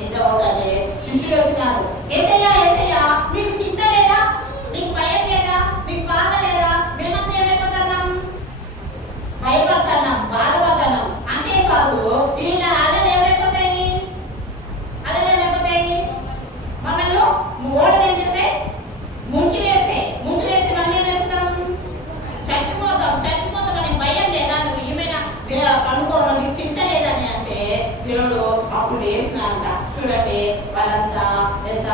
నిద్రపోతాడే. శిష్యులు వచ్చినారు. ఏసయ్యా మీకు చింత లేదా? మీకు భయం లేదా? మీకు బాధ లేదా? మేమంతా ఏమైపోతున్నాం? భయపడుతున్నాం, బాధపడుతున్నాం. అంతేకాదు వీళ్ళ అలలు ఏమైపోతాయి? మమ్మల్ని ఓడలు ఏం చేస్తాయి? ముంచి వేస్తే మనం ఏమైపోతాం? చచ్చిపోతాం అని భయం లేదా? నువ్వు ఏమైనా పనుకోవడం నీకు చింత లేదని అంటే దేవుడు అప్పుడు వేసినాడంట. చూడండి వాళ్ళంతా ఎంత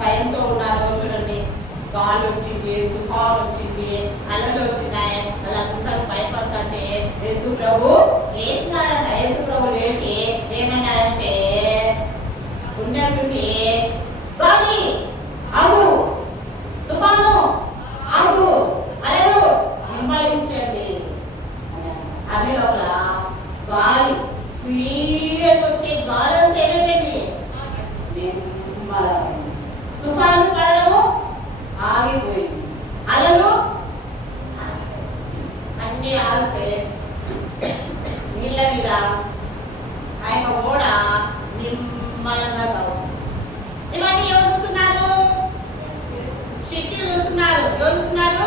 భయంతో ఉన్నారో చూడండి. గాలి వచ్చింది, తుఫాను వచ్చింది, అలలు వచ్చినాయి. వాళ్ళంతా భయపడుతుంటే యేసు ప్రభు వేసినాడంట. మీద ఆ యొక్క ఓడ నిమ్మలంగా సాగుతుంది. ఇవన్నీ ఎవరు చూస్తున్నారు? శిష్యులు చూస్తున్నారు. ఎవరు చూస్తున్నారు?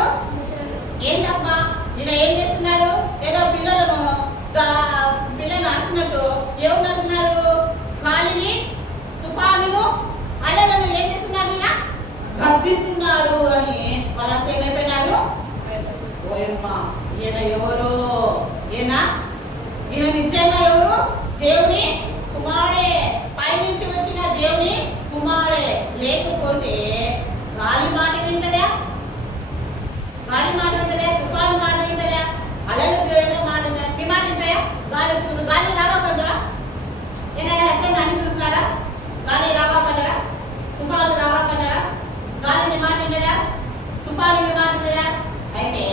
ఏంటమ్మా ఈయన ఏం చేస్తున్నాడు? ఏదో పిల్లలను నడిచినట్టు ఎవరు నడుస్తున్నారు? గాలిని, తుఫానును, అలలను ఏం చేస్తున్నాడు? ఈయన గద్దిస్తున్నాడు అని వాళ్ళంతా ఏమైపోయినారు? ఓయమ్మా ఈయన ఎవరు? ఈయన నిజంగా ఎవరు? దేవుని కుమారుడే, పైనుంచి వచ్చిన దేవుని కుమారుడే. లేకపోతే గాలి మాట వింటదా? గాలి మాట వింటదా? తుఫాను మాట వింటదా? అలలు దేవుని మాట మీ మాట వింటాయా? గాలి రావగలరా? ఏదైనా ఎప్పుడైనా అని చూస్తున్నారా? గాలి రావగలరా? తుఫాను రావగలరా? గాలిని మాట వింటదా? తుఫాను మాట వింటదా? అయితే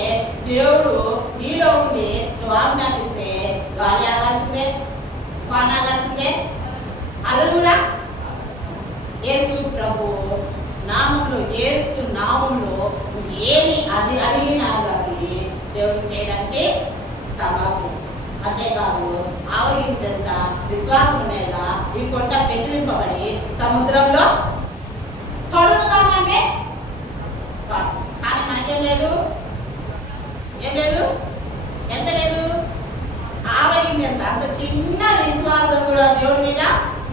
దేవుడు నీలో ఉండి నువ్వు ఆజ్ఞాపిస్తే గాలి ఆగాల్సిందే, తుఫాను ఆగాల్సిందే, అలలురా. యేసు ప్రభు నామంలో, యేసు నామంలో ఏమి అది అడిగినా కానీ దేవుడు చేయడానికి సమర్థుడు. అంతేకాదు ఆవగించేంత విశ్వాసం ఉండేలా ఈ కొండ పెట్టుబడి సముద్రంలో తొడుగు కాదంటే కానీ మనకేం లేదు, ఏం లేదు, ఎంత లేదు, ఆవగించేంత అంత చిన్న విశ్వాసం కూడా దేవుడి మీద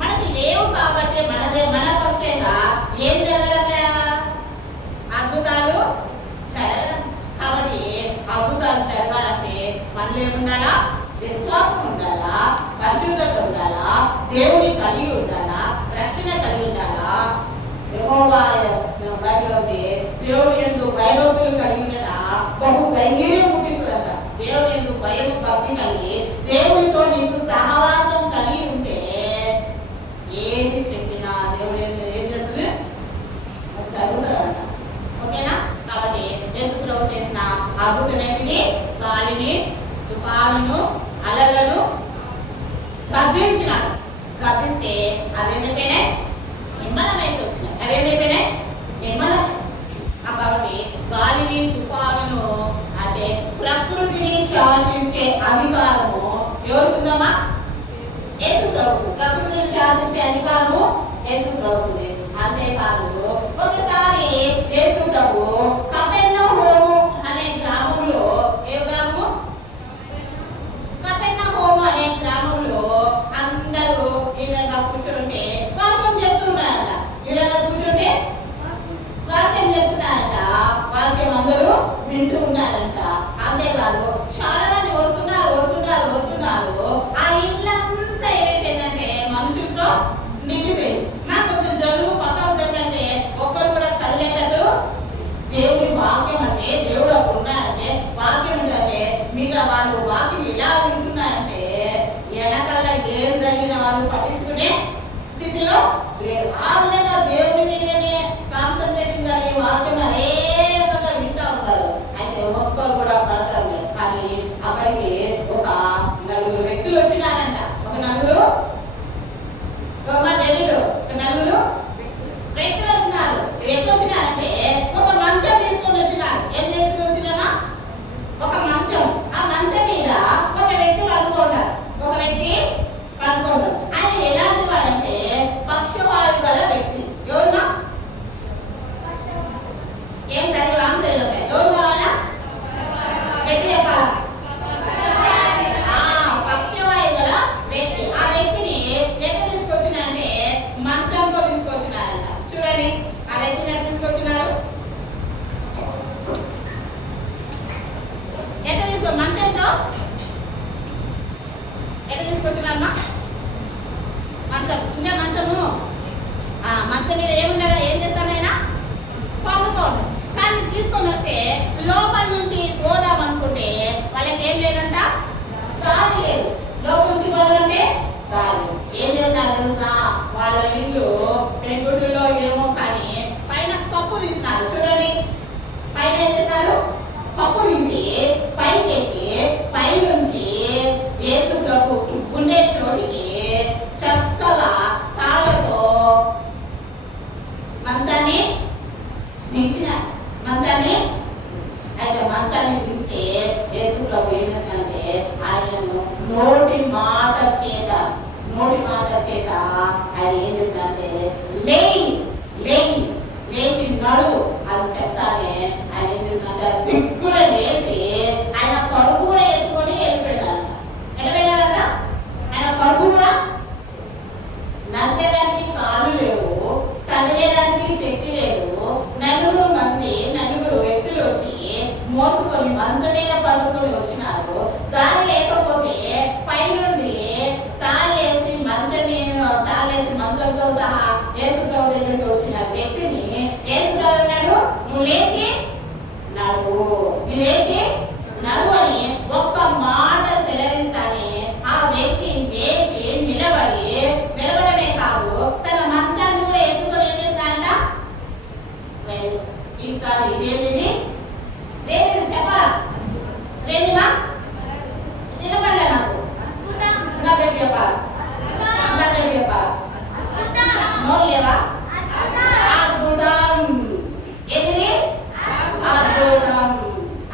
మనకి లేవు. కాబట్టి మన పక్షంగా ఏం జరగడం? అద్భుతాలు జరగడం. కాబట్టి అద్భుతాలు జరగాలంటే మనలో ఏముండాలా? విశ్వాసం ఉండాలా, పరిశుద్ధత ఉండాలా, దేవుని కలిగి ఉండాలా, రక్షణ కలిగి ఉండాలా. బయలుకి దేవుడు ఎందుకు బయలులు కలిగి ఉండడా బహు ధైర్యం పుట్టిస్తుందట. దేవుడు ఎందుకు భయం భక్తి కలిగి దేవునితో నీకు సహవాసం కలిగి ఉంటే ఏది చెప్పినా దేవుడు ఏం చేస్తుంది? చదువుతాడంట. ఓకేనా? కాబట్టి యేసు ప్రభు చేసిన అద్భుతమైనది గాలిని, తుఫానును, అలలను గద్దించినాడు. గద్దిస్తే అవేమైపోయినాయి? నిమ్మలమైతే వచ్చినాయి. అవేమైపోయినాయి? నిమ్మలం. కాబట్టి గాలిని, తుఫానును అంటే ప్రకృతిని శాసించే అధికారము ఎవరుకుందామా? యేసు ప్రభు. ప్రకృతిని శాసించే అధికారము యేసు ప్రభుది. అంతేకాదు ఒకసారి యేసు ప్రభు కపెర్నహూము అనే గ్రామంలో, ఏ గ్రామము? కపెర్నహూము అనే గ్రామంలో అందరూ ఇలాగా కూర్చుంటే వాక్యం చెప్తున్నారట. ఇలాగా కూర్చుంటే వాక్యం చెప్తున్నారట. వాక్యం అందరూ వింటూ ఉన్నారంట. అంతేకాదు చాలా మంది వస్తున్నారు. ఆ ఇంట్లంతా ఏమైపోయిందంటే మనుషులతో నిండిపోయింది. నాకు కొంచెం జరుగు, పక్కకు జరుగంటే ఒక్కరు కూడా కదిలేటట్టు. దేవుడి వాక్యం అంటే దేవుడు అప్పుడు ఉన్నాడంటే వాక్యం ఉందంటే మిగతా వాళ్ళు వాక్యం ఎలా వింటున్నారంటే వెనకాల ఏం జరిగిన వాళ్ళు పట్టించుకునే స్థితిలో లేదు. ఆ విధంగా దేవుడి మీదనే కాన్సన్ట్రేషన్ కలిగి వాక్యం అదే రకంగా వింటూ ఉంటారు. అయితే ఒక్కరు కూడా పలకడం లేదు. కానీ అక్కడికి ఒక 4 వ్యక్తులు వచ్చినారంట. ఒక నలుగురు వ్యక్తులు వచ్చినారు. ఎట్లు వచ్చినారంటే ఒక మంచం తీసుకొని వచ్చినారు. ఏం చేసుకుని వచ్చినా? ఒక మంచం. ఆ మంచం మీద ఒక వ్యక్తి పడుకున్నారు. ఆయన ఎలాంటి వాడంటే పక్షవాయు గల వ్యక్తి. ఎవరుమా? ఏం సరే ఆన్సర్ ఉంటాయి. ఎవరు కావాలా? ఎట్టి చెప్పాలా? పక్షవాయు గల వ్యక్తి. ఆ వ్యక్తిని ఎట్లా తీసుకొచ్చినారంటే మంచంతో తీసుకొచ్చినారంట. చూడండి ఆ వ్యక్తిని ఎట్లా తీసుకొచ్చినారు? మంచంతో ఎట్లా తీసుకొచ్చినారమ్మా? మంచం ఇంకా మంచము మంచం మీద ఏముంటారా? ఏం చేస్తానైనా పండుకోండి. కానీ తీసుకొని వస్తే లోపల నుంచి పోదాం అనుకుంటే వాళ్ళకి ఏం లేదంట, గాలి లేదు. లోపల నుంచి పోదామంటే గాలి. ఏం చేస్తారు తెలుసా? వాళ్ళ ఇల్లు పెంగుడులో ఏమో కానీ పైన కప్పు తీసినారు. చూడండి పైన ఏం చేస్తారు? కప్పు తీసి పైకి ఎక్కి పైనుంచి యేసు ప్రభు ఉండే చోటికి చక్కగా తాళ్ళతో మంచాన్ని దించినారు. అయితే మంచాన్ని దించితే యేసు ప్రభు ఏంటంటే ఆయనను నోటి మాట నోటి మాట చేత ఆయన ఏం చేస్తారంటే లేచి నడు అని చెప్తానే ఆయన ఏం చేస్తున్నారంటే దిక్కున లేచి ఆయన పరుపు కూడా ఎత్తుకొని వెళ్ళిపోయాడంట. వెళ్ళిపోయాడంట. ఆయన పరుపు కూడా నడిచేదానికి కాళ్ళు లేవు, కదిలేదానికి శక్తి లేదు. నలుగురు వ్యక్తులు వచ్చి మోసుకొని మంచం మీద పడుకొని వచ్చినారు. దారి లేకపోతే పైనుండి తాళ్ళేసి మంచంతో సహా యేసుప్రభు దగ్గరికి వచ్చిన వ్యక్తిని యేసుప్రభు అన్నాడు, నువ్వు లేచి నడు అని ఒక్క మాట సెలవిస్తానే ఆ వ్యక్తి లేచి నిలబడమే కాదు తన మంచాన్ని కూడా ఎత్తుకొని ఏం చేస్తాడంట. ఇంకా ఇదేమిది చెప్పాలా? ఏందిమా నిలబడలే నాకు ఇంకా గట్టి చెప్పాలా? నోరు లేవా? అద్భుతం. ఏంటిది?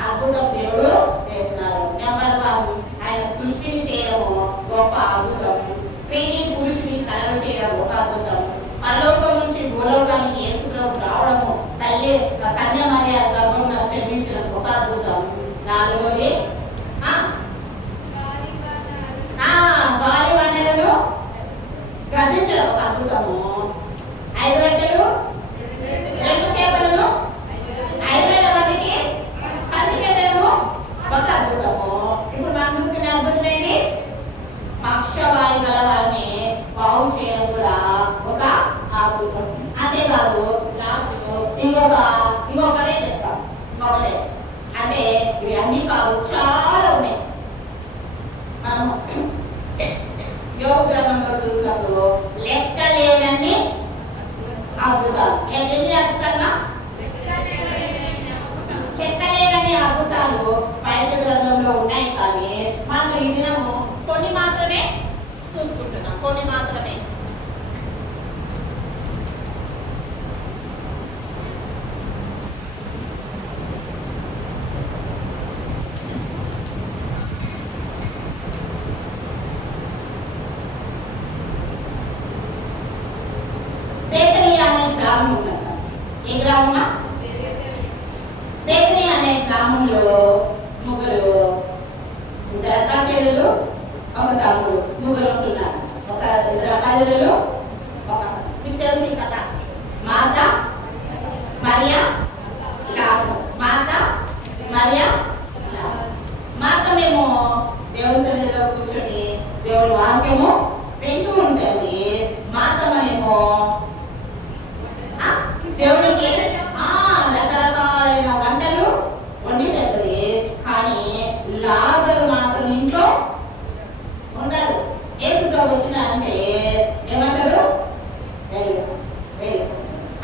అద్భుతం దేవుడు చేస్తున్నారు. నెంబర్ 1 ఆయన సృష్టిని చేయడము గొప్ప అద్భుతం. స్త్రీని పురుషుని కలగ చేయడం ఒక అద్భుతం. పరలోకం నుంచి భూలోకానికి యేసుప్రభు రావడము, తల్లి కన్య మరియ గర్భంలో జన్మించడం ఒక అద్భుతం. 4వది గాలి వానలను గర్జించడం ఒక అద్భుతము. 5 రొట్టెలు 2 చేపలను 5,000 మందికి పంచిపెట్టడము ఒక అద్భుతము. ఇప్పుడు మనం చూసుకునే అద్భుతం ఏంటి? పక్షవాయు గల వారిని బాగు చేయడం కూడా ఒక అద్భుతం. అంతేకాదు ఇంకొకటే చెప్తాం. ఇంకొకటే అంటే ఇవి అన్ని కాదు, చాలా ఉన్నాయి. మనం యోగ గ్రంథంలో చూసినప్పుడు లెక్కలేనన్ని అద్భుతాలు. ఎన్ని అద్భుతాలు? లెక్కలేనన్ని అద్భుతాలు బైబిల్ గ్రంథంలో ఉన్నాయి. కానీ మనం ఈ దినము కొన్ని మాత్రమే చూసుకుంటున్నాం, కొన్ని మాత్రమే. ఏ గ్రామమా? బేతనీ అనే గ్రామంలో ముగ్గురు, 2 అక్కా చెల్లెలు, ఒక తమ్ముడు, ముగ్గురు ఉంటున్నారు. 2 అక్కా చెల్లెలు, మీకు తెలుసు ఈ కథ. మార్త, మరియా, లాజరు. మార్త మేము దేవుని సన్నిధిలో కూర్చొని దేవుని వాక్యము వింటూ ఉంటుంది. మార్తమేమో దేవునికి రకరకాలైన వంటలు వండి పెడుతుంది. కానీ లాజరు మాత్రం ఇంట్లో ఉండదు. యేసుప్రభు వచ్చినారంటే ఏమంటారు?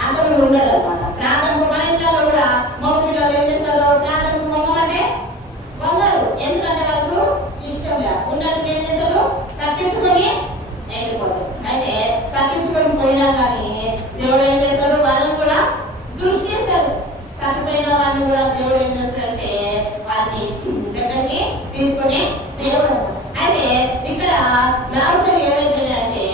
అసలు ఉండదు అనమాట. ప్రార్థనకు మన ఇంట్లో కూడా మగ పిల్లలు ఏం చేస్తారు? ప్రార్థనకు వంగమంటే వంగరు. ఎందుకంటే వాళ్ళకు ఇష్టం లేదు. ఉన్నట్టు ఏం చేస్తారు? తప్పించుకొని వెళ్ళిపోతారు. అయితే తప్పించుకొని పోయినా కానీ దేవుడు ఏం చేస్తాడు? వాళ్ళని కూడా దృష్టి ఇస్తాడు. తప్పిపోయిన వాళ్ళని కూడా దేవుడు ఏం చేస్తాడంటే వారిని దగ్గరికి తీసుకొని దేవుడు. అయితే ఇక్కడ లాజరు ఏమైపోయాడంటే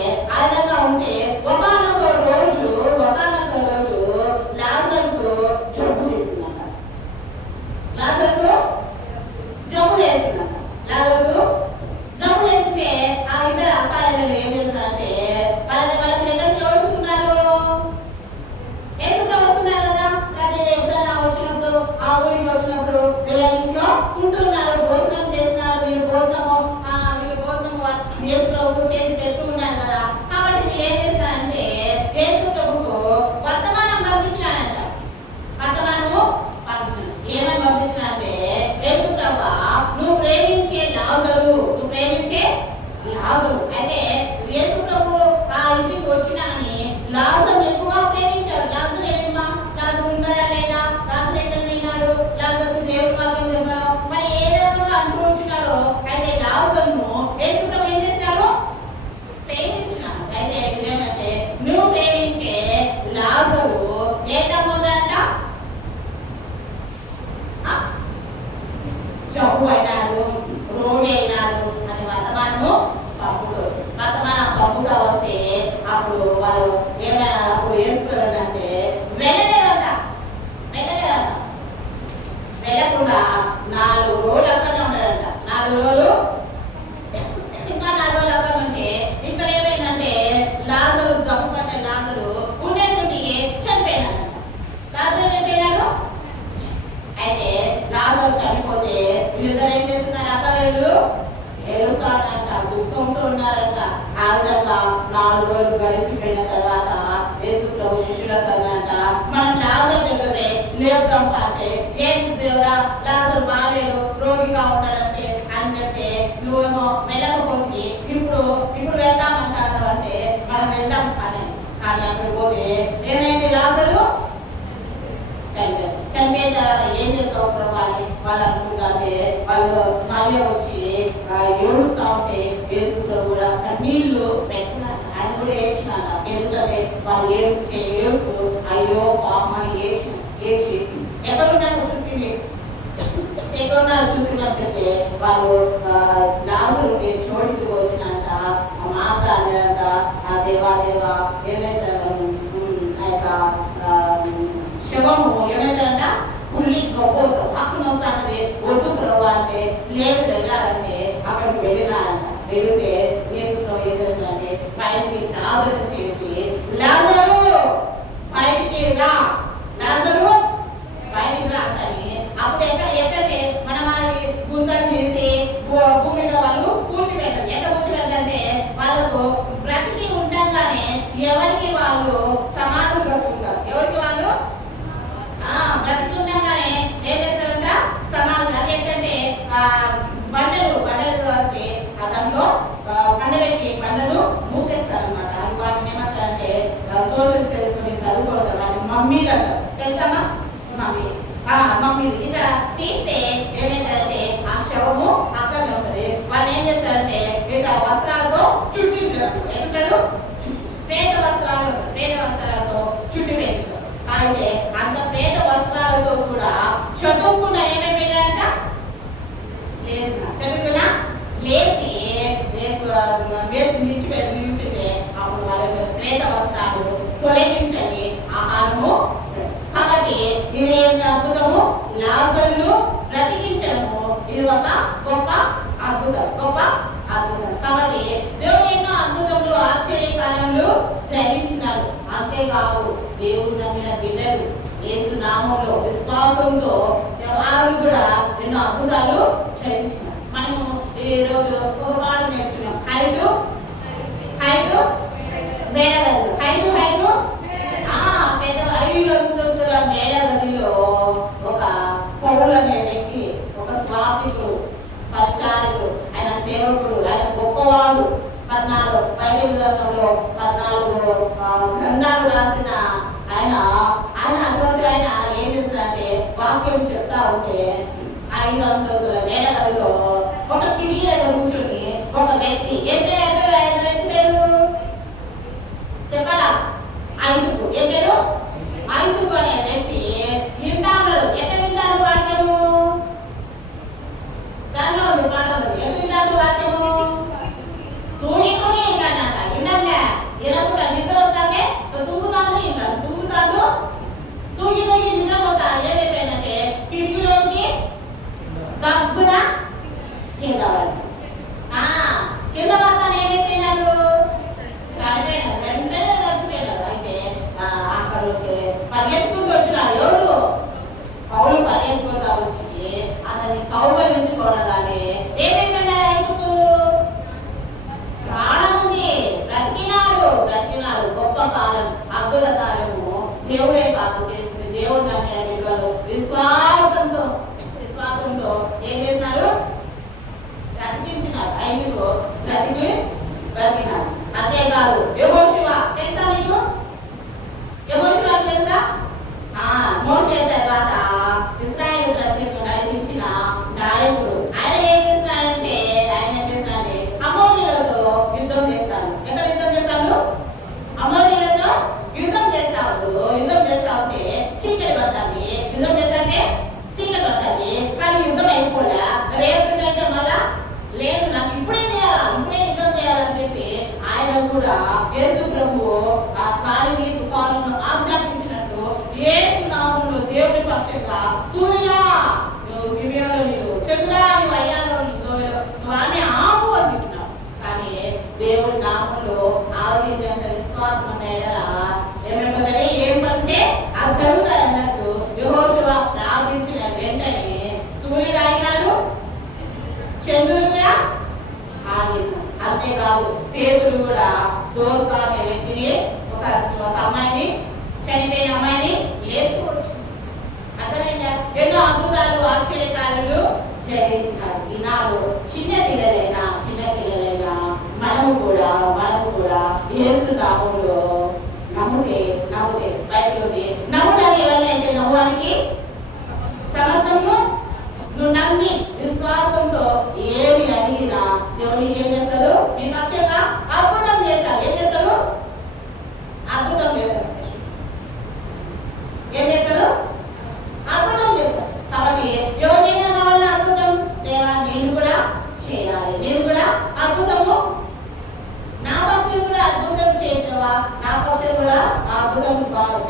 ఆ విధంగా 4 రోజులు గడిచిపోయిన తర్వాత యేసు ప్రభు శిష్యులతో అన్నట, మనం లాజరు దగ్గరే లేపుదాం అంటే, ఏంటి దేవుడా లాజరు బాలేడు, రోగిగా ఉంటాడంటే అని చెప్తే, నువ్వేమో వెళ్ళకపోతే ఇప్పుడు వెళ్దామంటాడు అంటే మనం వెళ్దాం కానీ అక్కడ పోతే ఏమైంది, లాజరు చనిపోయిన తర్వాత ఏం చేస్తావు వాళ్ళు అనుకుంటే వాళ్ళు మళ్ళీ వచ్చి ఏడుస్తూ ఉంటే ఏడుస్తూ కూడా నీళ్లు పెట్టినాను, ఆయన కూడా ఏడ్చినాను ఎందుకంటే వాళ్ళు ఏడుపు అయ్యో పాపమని ఏడ్చి ఎక్కడున్నారు చుట్టూ వాళ్ళు లాజరు చోటికి వచ్చినాక మాత అనేంత ఆ దేవాదేవ ఏమైతే ఆ యొక్క శవము ఏమైందంట పుల్లి వాసన వస్తానది, వద్దు ప్రభు అంటే లేదు వెళ్ళాలంటే అక్కడికి వెళితే యేసులో ఏదంటే పైకి ప్రార్థన చేసి లాజరు బయటికి రా, లాజరు బయటికి రా అని అప్పుడు ఎక్కడంటే మనం అది గుంతలు తీసి భూమి మీద వాళ్ళు కూర్చిపెట్టారు. ఎక్కడ కూర్చిపెట్టాలంటే వాళ్ళకు బ్రతికి ఉండగానే ఎవరికి వాళ్ళు సమాధులు కట్టుకుంటారు, ఎవరికి వాళ్ళు బ్రతికి ఉండగానే ఏం చేస్తారంట సమాధులు. అది ఏంటంటే బండలు వస్తే దాంట్లో పండబెట్టి బండలు మూసేస్తారనమాట. అది వాటిని ఏమంటారంటే సోషల్ చేసుకుని చదువుకోవడం వాటి మమ్మీలు అంటారు, తెలుసమ్మా మమ్మీలు. ఇట్లా తీస్తే ఏమైందంటే ఆ శవము అక్కడనే ఉంటుంది. వాళ్ళు ఏం చేస్తారంటే ఇట్లా వస్త్రాలతో చుట్టింటారు, ఎట్టారు ప్రేత వస్త్రాలతో చుట్టి పెట్టారు. అయితే అంత ప్రేత వస్త్రాలతో కూడా చదువుకున్న ఏమేమి పెట్టారంట చదువుకున్న లేచి నిలిచితే అప్పుడు వాళ్ళ ప్రేత వస్త్రాలు తొలగించండి ఆహారము. కాబట్టి ఇది ఏమి అద్భుతము, లాజరును బ్రతికించడము ఇది ఒక గొప్ప అద్భుతం. కాబట్టి దేవుడు ఎన్నో అద్భుతములు ఆశ్చర్యకార్యములు జరిగించినాడు. అంతేకాదు దేవుడు నమ్మిన బిడ్డలు యేసు నామములో విశ్వాసంతో వారు కూడా ఎన్నో అద్భుతాలు చేయించినారు. మనము ఈ రోజు ఒక పాట నేర్చుకున్నాం, హైటు మేడగదులు, హైటు పెద్ద 5 అంతస్తుల మేడగదిలో ఒక పౌలు అనే వ్యక్తి, ఒక స్వార్థికుడు, పరిచారకుడు, ఆయన సేవకుడు, ఆయన గొప్పవాడు. 14 బైబిల్ గ్రంథంలో 14 గ్రంథాలు రాసిన ఆయన అటువంటి ఆయన ఏం చేస్తారంటే వాక్యం చెప్తా ఉంటే 5 అంతస్తుల మేడగదిలో ఒక కిటికీ దగ్గర కూర్చొని ఒక వ్యక్తి ఏం పేరు చెప్పాలా, ఐదుకు ఏం పేరు ఐదుకు అనే వ్యక్తి వింటా ఉన్నాడు. ఎట్లా వింటాడు వాక్యము, దానిలో ఉంది పాటలు. ఎట్లా వింటాడు వాక్యము, తూగి వింటాడంట. వింటాంలే ఇలా కూడా నిద్ర వస్తానే తూగుతాడు తూగి నిద్ర పోతా ఏమైపోయిందంటే కిటికీలోంచి దగ్గున కింద పడతాను ఏమైపోయినాడు, చనిపోయినాడు, వెంటనే చచ్చిపోయినాడు. అయితే అక్కడికి పరిగెత్తుకుంటూ వచ్చినాడు. ఎవరు పౌలు పరిగెత్తుకుంటూ వచ్చి అతన్ని కౌగలించుకోవడగానే ఏమైపోయినాడు, ఐదుకు ప్రాణం ఉంది, బ్రతికినాడు. గొప్ప కాలం, అద్భుత కార్యము దేవుడే కాదు చేసింది. దేవుడు నమ్మిన బిడ్డలు విశ్వాసంతో ఏం చేస్తున్నారు, బ్రతికించినారు. ఐదుకు బ్రతికినారు. అంతేకాదు యెహోషువ తెలుసా మీకు, యెహోషువ తెలుసా, మోషే తర్వాత ఇశ్రాయేలు ప్రజలను నడిపించిన నాయకుడు. ఆయన ఏం చేస్తున్నాడంటే అమోరీలతో యుద్ధం చేస్తాడు. ఎక్కడ యుద్ధం చేస్తాడు, అమోరీలతో యుద్ధం చేస్తా ఉంటే చీకటి పడుతుంది. యుద్ధం చేస్తాంటే చీకటి పడుతుంది, కానీ యుద్ధం అయిపోలే. రేపు అయితే మళ్ళా లేదు, నాకు ఇప్పుడే యుద్ధం చేయాలని చెప్పి ఆయన కూడా యేసు ప్రభువు ఆ కాలిని తుఫానును ఆజ్ఞాపించినట్టు యేసు నామములో దేవుని పక్షంగా సూర్యుడా నువ్వు గిబియోనులో నీవు, చంద్రుడా నీవు అయ్యాలో నువ్వు అని ఆగు అందించినావు. కానీ దేవుడి నామంలో ఆవగించేంత విశ్వాసం ఉన్న ఎడల ఏమైపోతుంది, ఏం పడితే అది జరుగుతాయి అన్నట్టు యెహోషువ ప్రార్థించిన వెంటనే సూర్యుడు ఆగినాడు, చంద్రుడు కూడా ఆగినాడు. అంతేకాదు పేతురు కూడా దోర్కా అనే వ్యక్తిని ఒక అమ్మాయిని, చనిపోయిన అమ్మాయిని లేపుకోవచ్చు. అర్థమైందా? ఎన్నో అద్భుతాలు ఆశ్చర్యకారులు చేయించినారు. ఈనాడు చిన్న పిల్లలైనా మనము కూడా యేసు నామములో నమ్మితే బైబిల్లోని నమ్మడానికి వల్ల అయితే నమ్మడానికి సమర్థము. నువ్వు నమ్మి విశ్వాసంతో ఏమి అడిగినా దేవుడు ఏం చేస్తాడు? మీ పక్షంగా అద్భుతం చేస్తాడు. ఏం చేస్తాడు? అద్భుతం చేస్తాడు. ఏం చేస్తాడు? అద్భుతం చేస్తాడు. కాబట్టి ఎవరికైనా కావాలన్నా అద్భుతం దేవా నేను కూడా చేయాలి, నేను కూడా అద్భుతము నా పక్షం కూడా అద్భుతం చేయటవా, నా పక్షం కూడా అద్భుతం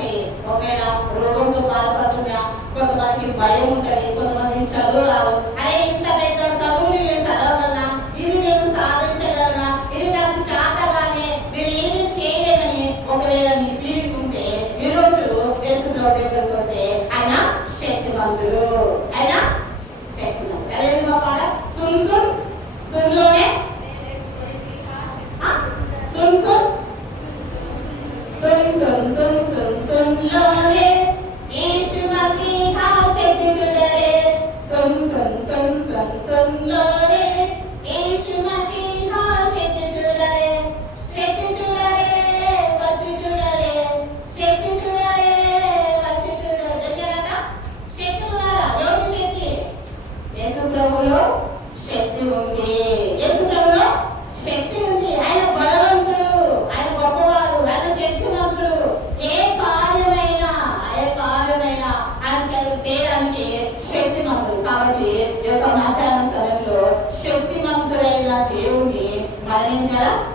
చేయి. ఒకవేళ రోగంతో బాధపడుతున్నా, కొంతమందికి భయం ఉంటుంది, కొంతమందికి చదువు రాదు. అరే ఇంత పెద్ద చదువుని నేను చదవగలనా, ఇది నేను సాధించగలనా, ఇది నాకు చేతగానే నేను ఏమి చేయలేనని ఒకవేళ నీ ఫీలింగ్ ఉంటే ఈరోజు యేసుప్రభు దగ్గరికి వస్తే ఆయన శక్తిమంతుడు, ఆయన శక్తిమంతుడు. అదేంటి మా పాట? సున్లోనే సున్లోనే యేసు మసీహా శక్తిమంతుడే. సున్లోనే యేసు మసీహా శక్తిమంతుడే. యేసుప్రభులో శక్తి ఉంది. యేసుప్రభులో శక్తి ఉంది. ఆయన బలవంతుడు, ఆయన గొప్పవాడు, ఆయన శక్తివంతుడు. ఏ కార్యమైనా ఆయన చేయడానికి శక్తిమంతుడు. కాబట్టి ఈ యొక్క మధ్యాహ్న సమయంలో శక్తిమంతుడైన దేవుడిని మనం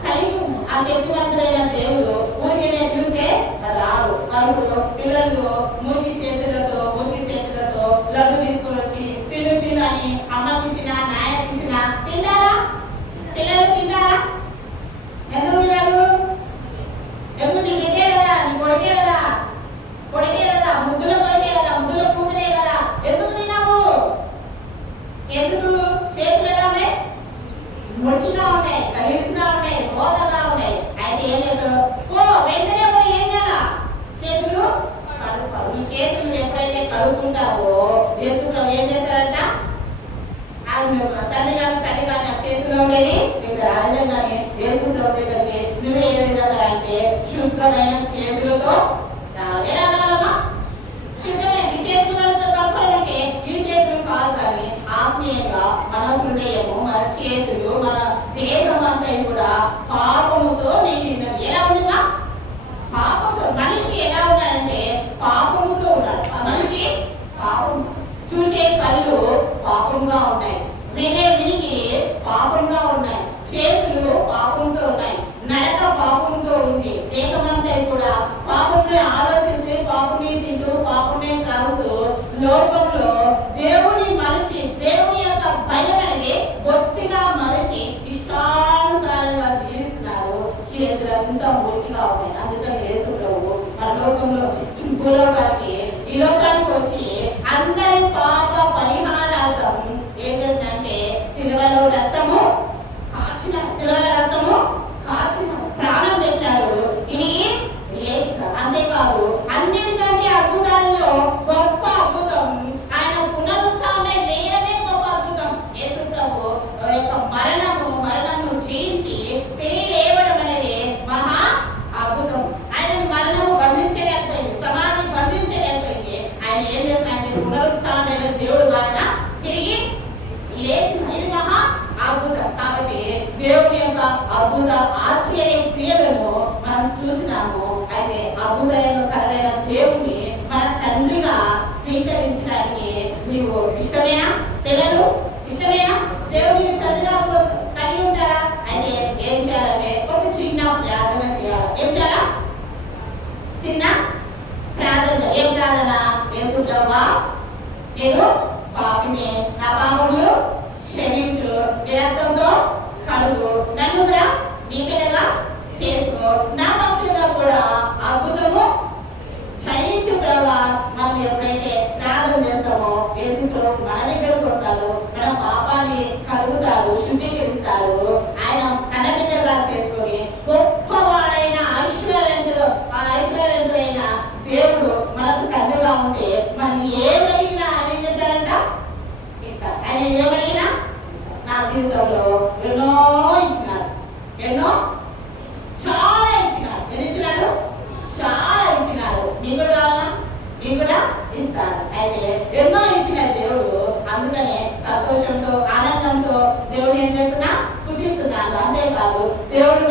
కలిగి ఉంది. ఆ శక్తివంతుడైన దేవుడు ఊరికి చూస్తే రాడు. వాళ్ళు పిల్లలు మురికి చేతులతో లడ్డు తీసుకొని వచ్చి తినని అమ్మకిచ్చిన, నాయనకిచ్చిన తిన్నారా? పిల్లలు తిన్నారా? ఎందుకు తిన్నారు? ఎందుకు నీ బిడ్డే కదా, నీ కొడుకే కదా, ముద్దుల కొడుకే కదా, ముద్దుల కూతురే కదా, ఎందుకు తిన్నావు? ఎందుకు? చేతులు ఎలా ఉన్నాయి? మురికిగా ఉన్నాయి, గలీజ్గా ఉన్నాయి, రోతగా ఉన్నాయి. అయితే ఏం చేస్తారు? వెంటనే పోయి ఏం చేయాలా? చేతులు కడుక్కోవాలి. ఈ చేతులు ఎప్పుడైతే కడుక్కుంటావో యేసుప్రభు ఏం చేస్తారంట? తండ్రి కానీ ఆ చేతిలో ఉండేది రాజంగానే యేసుప్రభు దగ్గరికి నువ్వు ఏ విధంగా అంటే శుద్ధమైన చేతులతో ఎలా రావాలమ్మా? శుద్ధమైన ఈ చేతులతో కడుక్కోవాలంటే ఈ చేతులు కాదు, కానీ ఆత్మీయంగా మన హృదయము, మన చేతులు, మన దేహం అంతా కూడా పాపముతో నిండినది. ఎలా ఉందిగా? పాపంతో. మనిషి ఎలా ఉన్నాడంటే పాపముతో ఉన్నాడు. ఆ మనిషి పాపం. చూసే కళ్ళు పాపంగా ఉన్నాయి, వినికి పాపంగా ఉన్నాయి, చేతులు పాపంతో ఉన్నాయి, నడక పాపంతో ఉంది, దేహమంతా కూడా పాపంని ఆలోచిస్తే పాపని తింటూ పాపనే తాగుతూ లోకంలో దేవుని మరచి, దేవుని యొక్క భయం అనేది బొత్తిగా మరచి ఇష్టానుసారంగా జీవిస్తున్నారు. చేతులంతా బొత్తిగా ఉన్నాయి. అందుకని యేసుప్రభు మన లోకంలో భూలోకానికి, ఈ లోకానికి వచ్చి అందరి పాప పరిహారార్థం ఏం చేస్తుందంటే శిలువలో రక్తము కాచిన ప్రాణం పెట్టాడు. ఇది లేచిన. అంతేకాదు అన్నిటికంటే అద్భుతాల్లో గొప్ప అద్భుతం ఆయన పునరుత్థానం లేనమే గొప్ప అద్భుతం. యేసుప్రభు యొక్క మరణము చేయించి తిరిగి లేవడం అనేది మహా అద్భుతం. ఆయన మరణము బంధించలేకపోయింది, సమాధి బంధించలేకపోయింది. ఆయన ఏం చేస్తాడంటే పునరుత్థానం దేవుడు ఆయన తిరిగి లేచిన. ఇది మహా అద్భుతం. కాబట్టి దేవుని యొక్క అద్భుత ఆశ్చర్య క్రియలను మనం చూసినాము. అయితే అద్భుతకరమైన దేవుని మన తండ్రిగా స్వీకరించడానికి నీవు ఇష్టమేనా? పిల్లలు ఇష్టమేనా? దేవుని తండ్రిగా కలిగి ఉంటారా? అయితే ఏం చేయాలంటే ఒక చిన్న ప్రార్థన చేయాలి. ఏం చేయాలా? చిన్న ప్రార్థన. ఏం ప్రార్థన? యేసుప్రభువా, నేను పాపిని, నా పాపములు క్షమించు, రక్తంతో కడుగు, నన్ను కూడా నీ బిడ్డగా చేసుకో, నా పక్షంగా కూడా అద్భుతము చేయించు ప్రభా. మనం ఎప్పుడైతే ప్రార్థన చేస్తామో యేసుప్రభు మన దగ్గరకు వస్తాడు, మన పాపాన్ని కడుగుతాడు, శుద్ధీకరిస్తాడు. ఆయన తన బిడ్డ ఇచ్చాడు? ఎన్నో ఇచ్చినాడు. ఎన్నో, చాలా ఇచ్చినాడు. ఎన్ని ఇచ్చినాడు? చాలా ఇచ్చినాడు. మీకు కూడా కావాలా? మీకు కూడా ఇస్తాడు. అయితే ఎన్నో ఇచ్చిన దేవుడు, అందుకనే సంతోషంతో ఆనందంతో దేవుడు ఏం చేస్తున్నా? స్తుతిస్తున్నాడు. అంతేకాదు దేవుడు